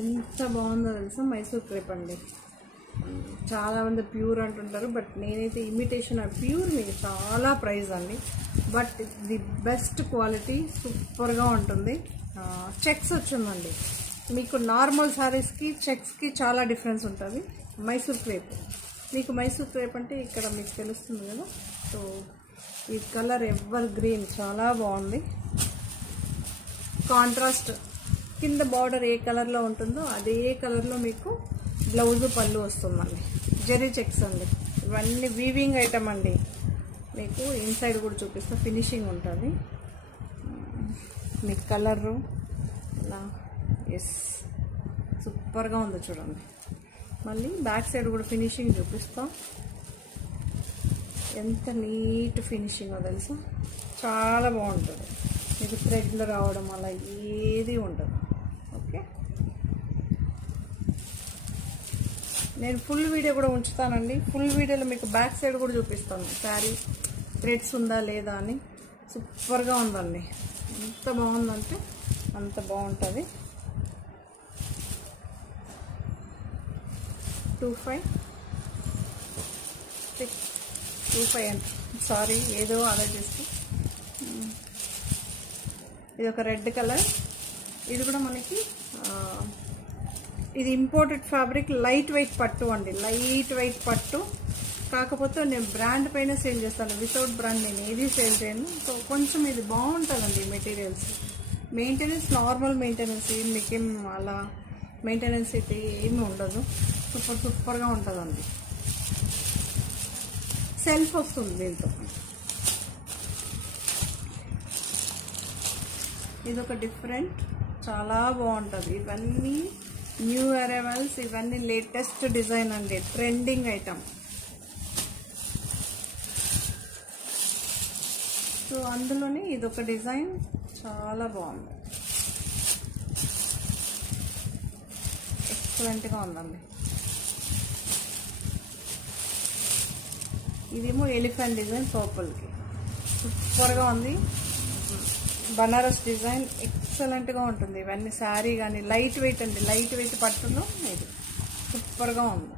ఎంత బాగుందో తెలుసా మైసూర్ క్రేప్ అండి. చాలామంది ప్యూర్ అంటుంటారు, బట్ నేనైతే ఇమిటేషన్ ప్యూర్ మీకు చాలా ప్రైస్ అండి, బట్ ది బెస్ట్ క్వాలిటీ, సూపర్గా ఉంటుంది. చెక్స్ వచ్చిందండి మీకు. నార్మల్ శారీస్కి చెక్స్కి చాలా డిఫరెన్స్ ఉంటుంది. మైసూర్ క్రేప్ మీకు, మైసూర్ క్రేప్ అంటే ఇక్కడ మీకు తెలుస్తుంది కదా. సో ఈ కలర్ ఎవర్ గ్రీన్ చాలా బాగుంది. కాంట్రాస్ట్ కింద బార్డర్ ఏ కలర్లో ఉంటుందో అదే కలర్లో మీకు బ్లౌజు పళ్ళు వస్తుందండి. జెరీ చెక్స్ అండి. ఇవన్నీ వీవింగ్ ఐటమ్ అండి. మీకు ఇన్సైడ్ కూడా చూపిస్తా, ఫినిషింగ్ ఉంటుంది మీకు. కలరు ఇలా ఎస్ సూపర్గా ఉంది చూడండి. మళ్ళీ బ్యాక్ సైడ్ కూడా ఫినిషింగ్ చూపిస్తా. ఎంత నీట్ ఫినిషింగో తెలుసా, చాలా బాగుంటుంది మీకు. థ్రెడ్లో రావడం అలా ఏది ఉండదు. ఓకే, నేను ఫుల్ వీడియో కూడా ఉంచుతానండి. ఫుల్ వీడియోలో మీకు బ్యాక్ సైడ్ కూడా చూపిస్తాను, శారీ థ్రెడ్స్ ఉందా లేదా అని. సూపర్గా ఉందండి, ఎంత బాగుందంటే అంత బాగుంటుంది. 25 అండి, సారీ ఏదో ఆలోచిస్తే. ఇది ఒక రెడ్ కలర్. ఇది కూడా మనకి ఇది ఇంపోర్టెడ్ ఫ్యాబ్రిక్, లైట్ వెయిట్ పట్టు అండి. లైట్ వెయిట్ పట్టు, కాకపోతే నేను బ్రాండ్ పైన సేల్ చేస్తాను, వితౌట్ బ్రాండ్ నేను ఏది సేల్ చేయను. సో కొంచెం ఇది బాగుంటుందండి మెటీరియల్స్. మెయింటెనెన్స్ నార్మల్ మెయింటెనెన్స్, మీకేం అలా మెయింటెనెన్స్ అయితే ఏమీ ఉండదు. సూపర్గా ఉంటుందండి. సెల్ఫ్ వస్తుంది దీంతో. ఇది ఒక డిఫరెంట్, చాలా బాగుంటుంది. ఇవన్నీ న్యూ అరైవల్స్, ఇవన్నీ లేటెస్ట్ డిజైన్ అండి, ట్రెండింగ్ ఐటమ్. సో అందులోనే ఇదొక డిజైన్ చాలా బాగుంది, ఎక్సలెంట్గా ఉందండి. ఇదేమో ఎలిఫెంట్ డిజైన్ పర్పుల్కి, సూపర్గా ఉంది. బనారస్ డిజైన్ ఎక్సలెంట్గా ఉంటుంది. ఇవన్నీ శారీ కానీ లైట్ వెయిట్ అండి, లైట్ వెయిట్ పట్టులో ఇది సూపర్గా ఉంది.